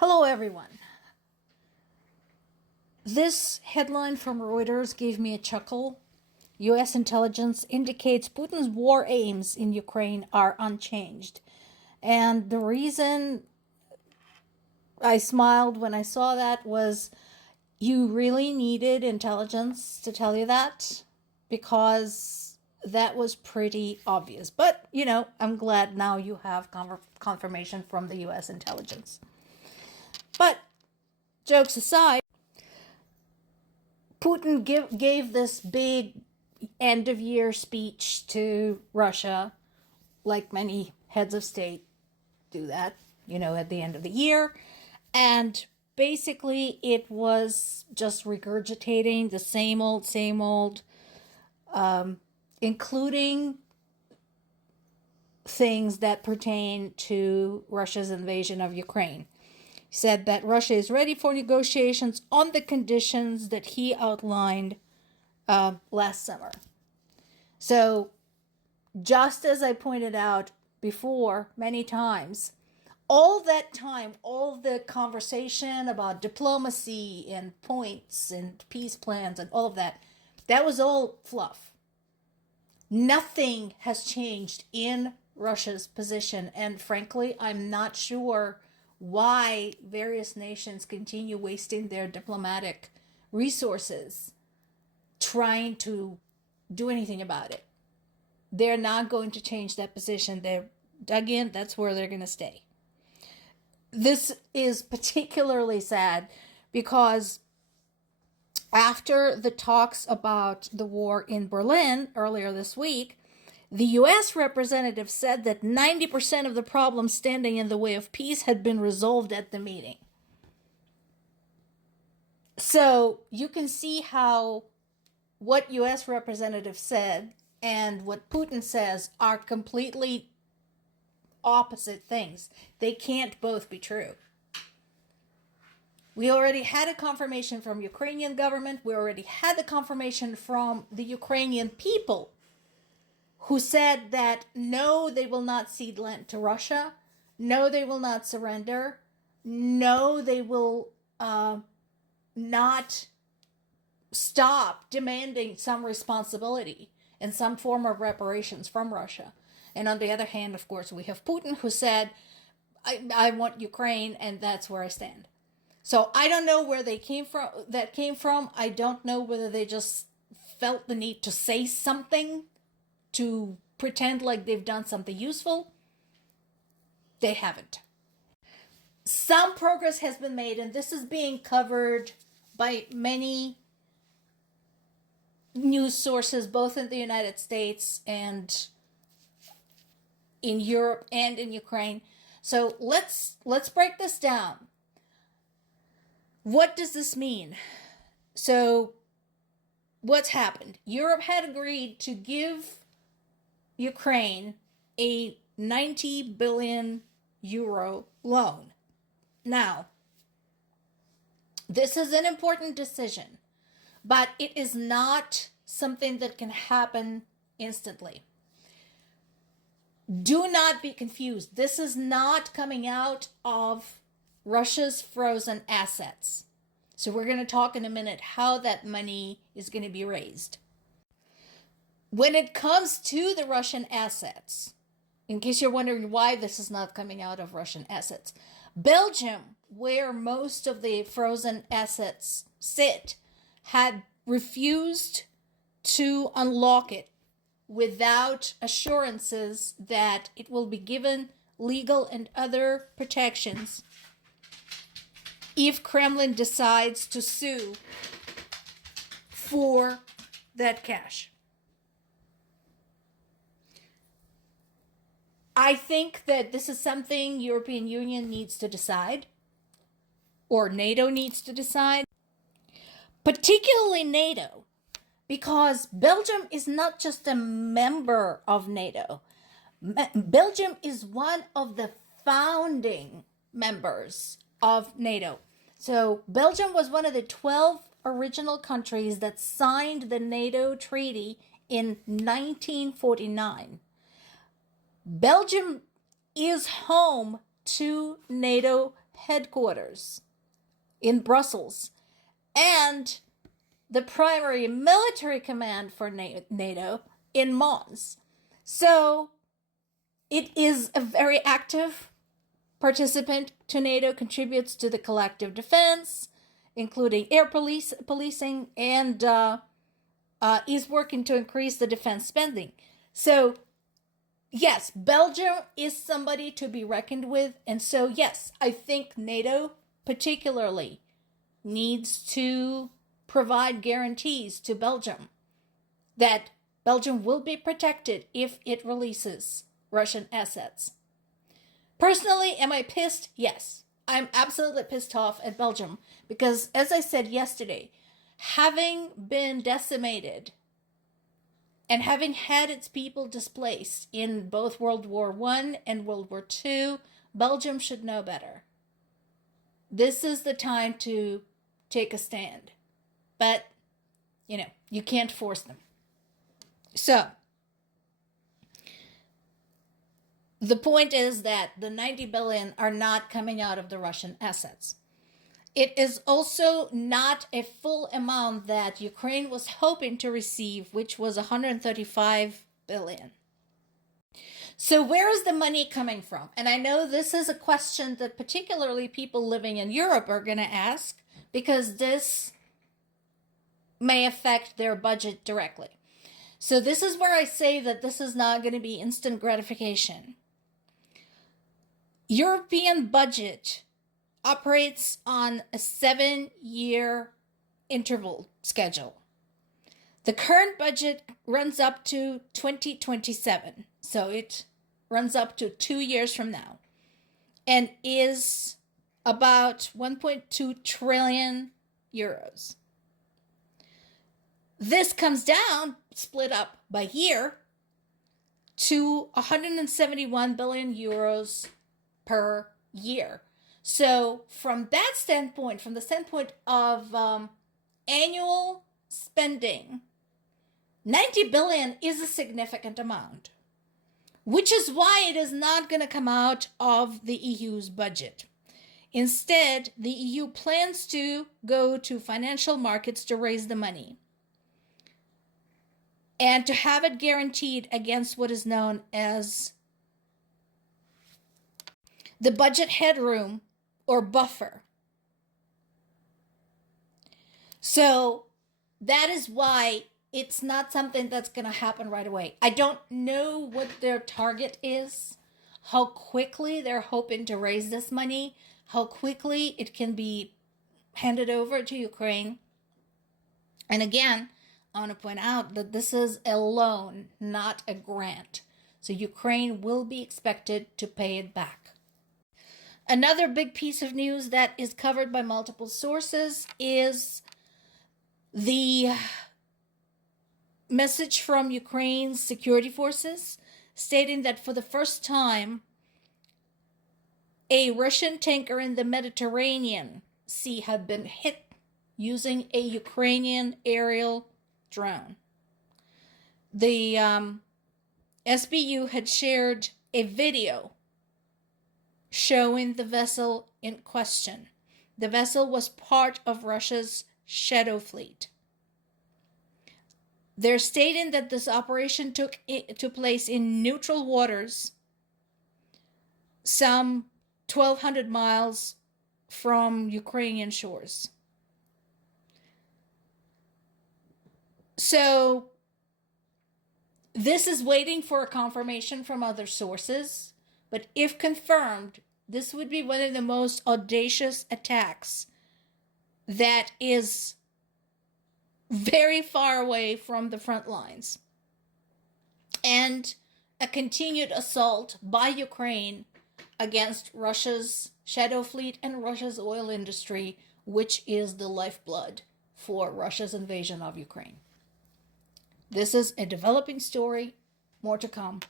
Hello, everyone. This headline from Reuters gave me a chuckle. U.S. intelligence indicates Putin's war aims in Ukraine are unchanged. And the reason I smiled when I saw that was you really needed intelligence to tell you that, because that was pretty obvious. But, I'm glad now you have confirmation from the U.S. intelligence. But jokes aside, Putin gave this big end-of-year speech to Russia, like many heads of state do that, at the end of the year. And basically, it was just regurgitating the same old, including things that pertain to Russia's invasion of Ukraine. He said that Russia is ready for negotiations on the conditions that he outlined last summer. So, just as I pointed out before many times, all that time, all the conversation about diplomacy and points and peace plans and all of that, that was all fluff. Nothing has changed in Russia's position, and frankly, I'm not sure why various nations continue wasting their diplomatic resources trying to do anything about it. They're not going to change that position. They're dug in. That's where they're going to stay. This is particularly sad because after the talks about the war in Berlin earlier this week, the U.S. representative said that 90% of the problems standing in the way of peace had been resolved at the meeting. So you can see how what U.S. representative said and what Putin says are completely opposite things. They can't both be true. We already had a confirmation from Ukrainian government. We already had the confirmation from the Ukrainian people, who said that no, they will not cede land to Russia. No, they will not surrender. No, they will not stop demanding some responsibility and some form of reparations from Russia. And on the other hand, of course, we have Putin, who said, I want Ukraine, and that's where I stand. So I don't know where they came from. I don't know whether they just felt the need to say something to pretend like they've done something useful. They haven't. Some progress has been made, and this is being covered by many news sources, both in the United States and in Europe and in Ukraine. So let's break this down. What does this mean? So what's happened? Europe had agreed to give Ukraine a 90 billion euro loan. Now, this is an important decision, but it is not something that can happen instantly. Do not be confused. This is not coming out of Russia's frozen assets. So we're going to talk in a minute how that money is going to be raised. When it comes to the Russian assets, in case you're wondering why this is not coming out of Russian assets, Belgium, where most of the frozen assets sit, had refused to unlock it without assurances that it will be given legal and other protections if Kremlin decides to sue for that cash. I think that this is something European Union needs to decide, or NATO needs to decide, particularly NATO, because Belgium is not just a member of NATO. Belgium is one of the founding members of NATO. So Belgium was one of the 12 original countries that signed the NATO treaty in 1949. Belgium is home to NATO headquarters in Brussels and the primary military command for NATO in Mons. So it is a very active participant to NATO, contributes to the collective defense, including air policing, and is working to increase the defense spending. So, yes, Belgium is somebody to be reckoned with. And so, yes, I think NATO particularly needs to provide guarantees to Belgium that Belgium will be protected if it releases Russian assets. Personally, am I pissed? Yes. I'm absolutely pissed off at Belgium because, as I said yesterday, having been decimated and having had its people displaced in both World War I and World War II, Belgium should know better. This is the time to take a stand. But, you can't force them. So, the point is that the 90 billion are not coming out of the Russian assets. It is also not a full amount that Ukraine was hoping to receive, which was 135 billion. So where is the money coming from? And I know this is a question that particularly people living in Europe are going to ask, because this may affect their budget directly. So this is where I say that this is not going to be instant gratification. European budget operates on a 7-year interval schedule. The current budget runs up to 2027. So it runs up to 2 years from now and is about 1.2 trillion euros. This comes down, split up by year, to 171 billion euros per year. So from that standpoint, from the standpoint of annual spending, 90 billion is a significant amount, which is why it is not going to come out of the EU's budget. Instead, the EU plans to go to financial markets to raise the money and to have it guaranteed against what is known as the budget headroom or buffer. So that is why it's not something that's going to happen right away. I don't know what their target is, how quickly they're hoping to raise this money, how quickly it can be handed over to Ukraine. And again, I want to point out that this is a loan, not a grant. So Ukraine will be expected to pay it back. Another big piece of news that is covered by multiple sources is the message from Ukraine's security forces stating that for the first time, a Russian tanker in the Mediterranean Sea had been hit using a Ukrainian aerial drone. The SBU had shared a video showing the vessel in question. The vessel was part of Russia's Shadow Fleet. They're stating that this operation took place in neutral waters, some 1,200 miles from Ukrainian shores. So this is waiting for a confirmation from other sources, but if confirmed, this would be one of the most audacious attacks that is very far away from the front lines, and a continued assault by Ukraine against Russia's Shadow Fleet and Russia's oil industry, which is the lifeblood for Russia's invasion of Ukraine. This is a developing story. More to come.